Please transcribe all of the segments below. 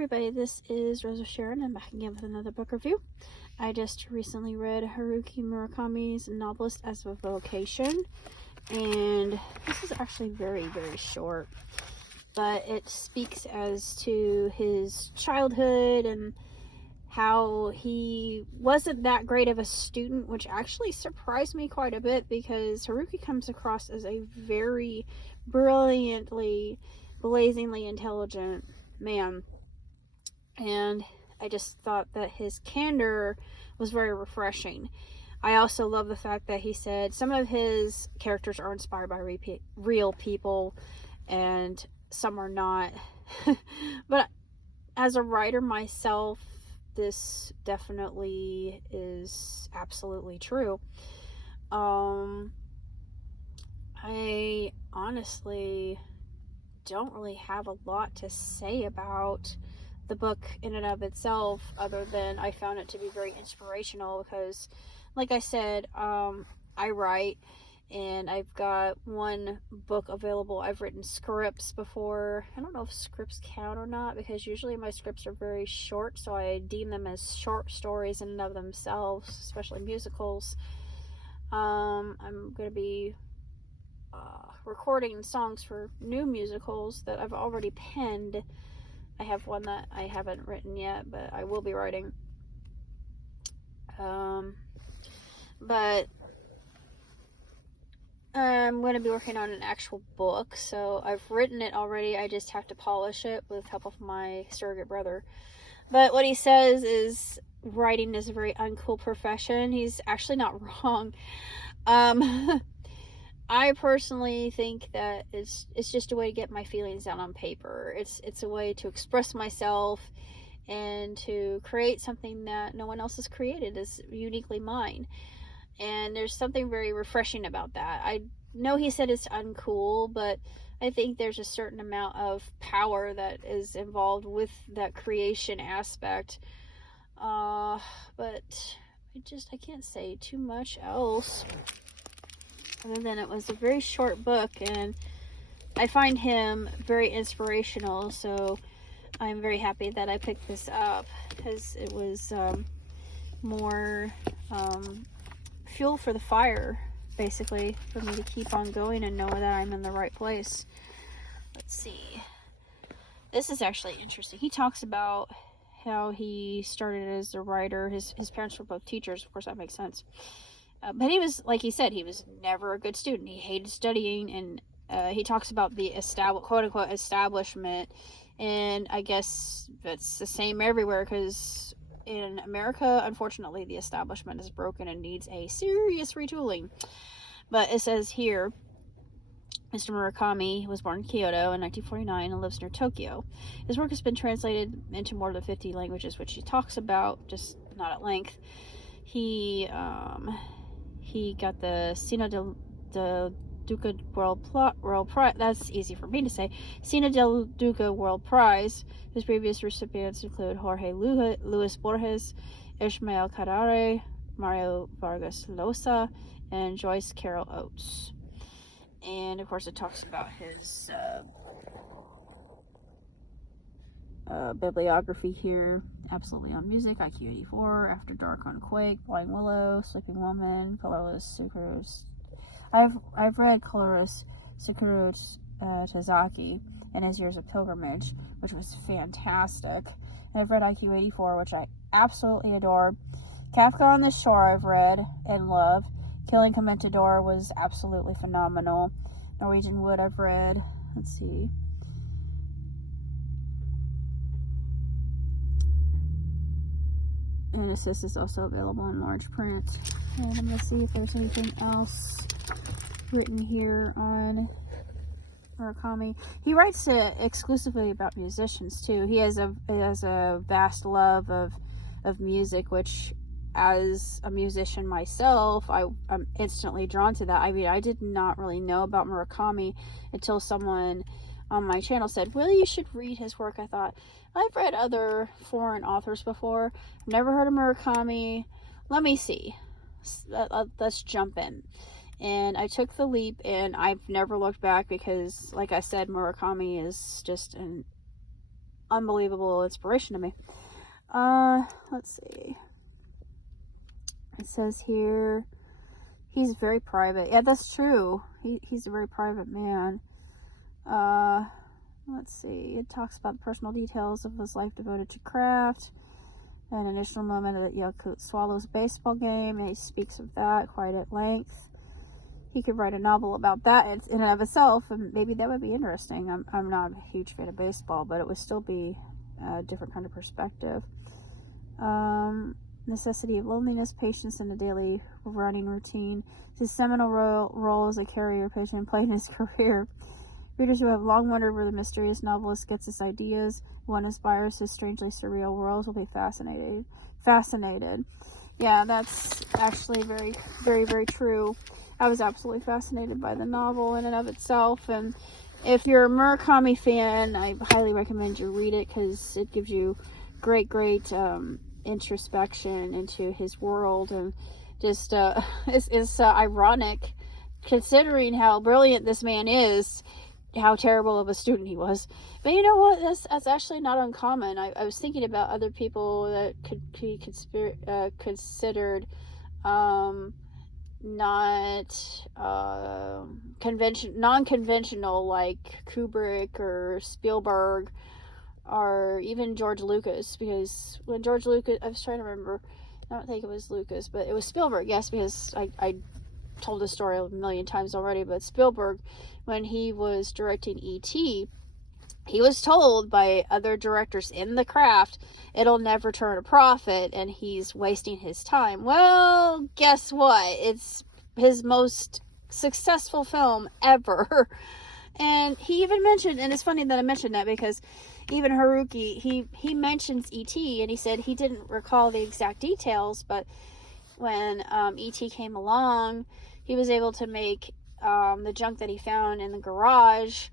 everybody, this is Rose of Sharon. I'm back again with another book review. I just recently read Haruki Murakami's Novelist as a Vocation, and this is actually very, very short, but it speaks as to his childhood and how he wasn't that great of a student, which actually surprised me quite a bit because Haruki comes across as a very brilliantly, blazingly intelligent man. And I just thought that his candor was very refreshing. I also love the fact that he said some of his characters are inspired by real people and some are not. But as a writer myself, this definitely is absolutely true. I honestly don't really have a lot to say about the book in and of itself, other than I found it to be very inspirational because, like I said, I write and I've got one book available. I've written scripts before. I don't know if scripts count or not because usually my scripts are very short, so I deem them as short stories in and of themselves, especially musicals. I'm going to be recording songs for new musicals that I've already penned. I have one that I haven't written yet, but I will be writing. But I'm going to be working on an actual book, so I've written it already. I just have to polish it with help of my surrogate brother. But what he says is writing is a very uncool profession. He's actually not wrong. I personally think that it's just a way to get my feelings down on paper. It's a way to express myself and to create something that no one else has created is uniquely mine. And there's something very refreshing about that. I know he said it's uncool, but I think there's a certain amount of power that is involved with that creation aspect. But I can't say too much else other than it was a very short book, and I find him very inspirational, so I'm very happy that I picked this up because it was more fuel for the fire, basically, for me to keep on going and know that I'm in the right place. Let's see. This is actually interesting. He talks about how he started as a writer. His parents were both teachers. Of course, that makes sense. But he was, like he said, he was never a good student. He hated studying, and he talks about the quote-unquote establishment, and I guess that's the same everywhere, because in America, unfortunately, the establishment is broken and needs a serious retooling. But it says here, Mr. Murakami was born in Kyoto in 1949 and lives near Tokyo. His work has been translated into more than 50 languages, which he talks about, just not at length. He got the Sino del Duca World Prize. That's easy for me to say. Sino del Duca World Prize. His previous recipients include Jorge Luis Borges, Ishmael Carrere, Mario Vargas Llosa, and Joyce Carol Oates. And of course, it talks about his bibliography here. Absolutely on Music, IQ 84, After Dark on Quake, Blind Willow, Sleeping Woman, Colorless Sucrose. I've read Colorless Sucrose Tazaki and His Years of Pilgrimage, which was fantastic. And I've read IQ 84, which I absolutely adored. Kafka on the Shore I've read and loved. Killing Commentador was absolutely phenomenal. Norwegian Wood I've read. Let's see. And Assist is also available in large print. And I'm going to see if there's anything else written here on Murakami. He writes exclusively about musicians too. He has a vast love of music, which as a musician myself, I'm instantly drawn to that. I mean, I did not really know about Murakami until someone on my channel said, well, you should read his work. I thought, I've read other foreign authors before. I've never heard of Murakami. Let me see. Let's jump in. And I took the leap, and I've never looked back because, like I said, Murakami is just an unbelievable inspiration to me. Let's see. It says here, he's very private. Yeah, that's true. He's a very private man. Let's see. It talks about the personal details of his life devoted to craft. An initial moment at Yakult Swallows baseball game, and he speaks of that quite at length. He could write a novel about that in and of itself, and maybe that would be interesting. I'm not a huge fan of baseball, but it would still be a different kind of perspective. Necessity of loneliness, patience in the daily running routine. His seminal role as a carrier pigeon played in his career. Readers who have long wondered where the mysterious novelist gets his ideas, what inspires his strangely surreal worlds, will be fascinated. Yeah, that's actually very, very, very true. I was absolutely fascinated by the novel in and of itself, and if you're a Murakami fan, I highly recommend you read it, because it gives you great introspection into his world, and just it's ironic considering how brilliant this man is, how terrible of a student he was. But you know what, that's actually not uncommon. I was thinking about other people that could be considered non-conventional, like Kubrick or Spielberg, or even George Lucas, because when George Lucas, I was trying to remember, I don't think it was Lucas, but it was Spielberg, yes, because I told this story a million times already, but Spielberg, when he was directing E.T., he was told by other directors in the craft, it'll never turn a profit, and he's wasting his time. Well, guess what? It's his most successful film ever. And he even mentioned, and it's funny that I mentioned that, because even Haruki, he mentions E.T., and he said he didn't recall the exact details, but when E.T. came along, he was able to make the junk that he found in the garage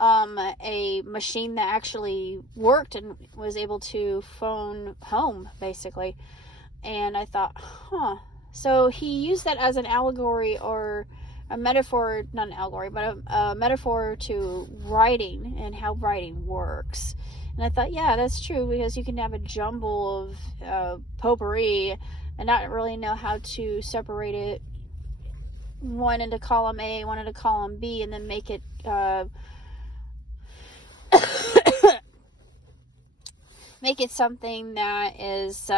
a machine that actually worked and was able to phone home, basically. And I thought, so he used that as an allegory, or a metaphor, not an allegory, but a metaphor to writing and how writing works. And I thought, yeah, that's true, because you can have a jumble of potpourri and not really know how to separate it, one into column A, one into column B, and then make it make it something that is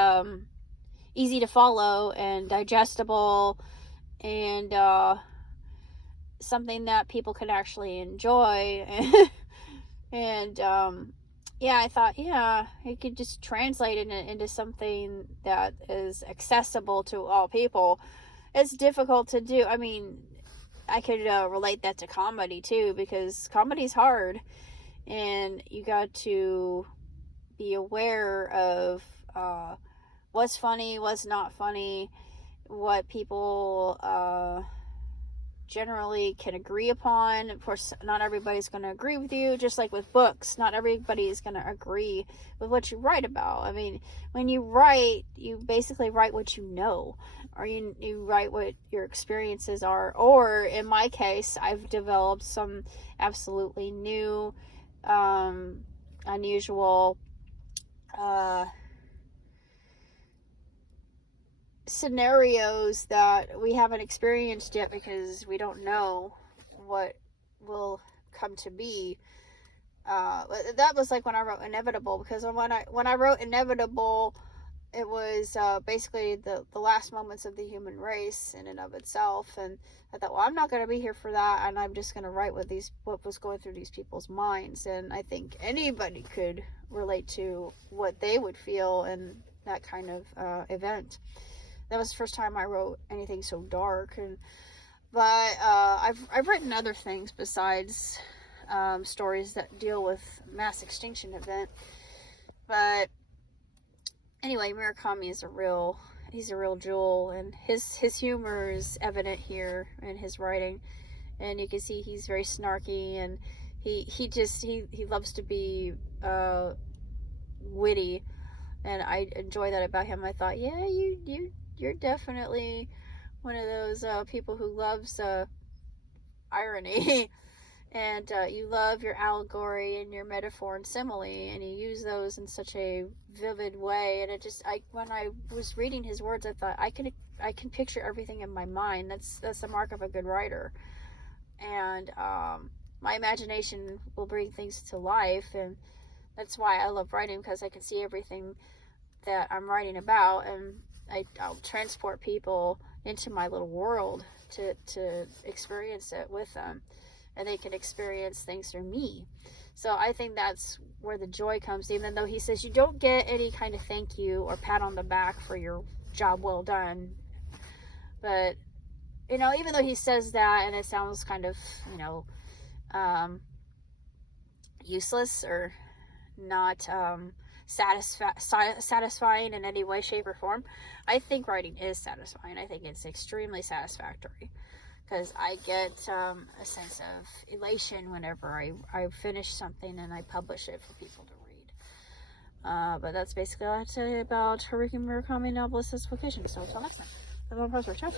easy to follow and digestible, and something that people could actually enjoy. And yeah, I thought, yeah, it could just translate it into something that is accessible to all people. It's difficult to do. I mean, I could relate that to comedy too, because comedy's hard, and you got to be aware of what's funny, what's not funny, what people generally can agree upon. Of course, not everybody's going to agree with you, just like with books. Not everybody is going to agree with what you write about. I mean, when you write, you basically write what you know, or you write what your experiences are, or in my case, I've developed some absolutely new, unusual scenarios that we haven't experienced yet, because we don't know what will come to be. That was like when I wrote Inevitable, because when I wrote Inevitable, it was basically the last moments of the human race in and of itself, and I thought, well, I'm not going to be here for that, and I'm just going to write what was going through these people's minds. And I think anybody could relate to what they would feel in that kind of event. That was the first time I wrote anything so dark. But I've written other things besides stories that deal with mass extinction event. But anyway, Murakami is he's a real jewel, and his humor is evident here in his writing, and you can see he's very snarky, and he loves to be witty, and I enjoy that about him. I thought, yeah, you're definitely one of those people who loves irony. And you love your allegory and your metaphor and simile, and you use those in such a vivid way. And it just, when I was reading his words, I thought I can picture everything in my mind. That's the mark of a good writer. And my imagination will bring things to life, and that's why I love writing, because I can see everything that I'm writing about, and I'll transport people into my little world to experience it with them, and they can experience things through me. So I think that's where the joy comes, even though he says you don't get any kind of thank you or pat on the back for your job well done. But, you know, even though he says that and it sounds kind of, you know, useless or not satisfying in any way, shape, or form, I think writing is satisfying. I think it's extremely satisfactory, because I get a sense of elation whenever I finish something and I publish it for people to read. But that's basically all I have to say about Haruki Murakami, Novelist, Vocation. So until next time, I'm on Prosper. Ciao.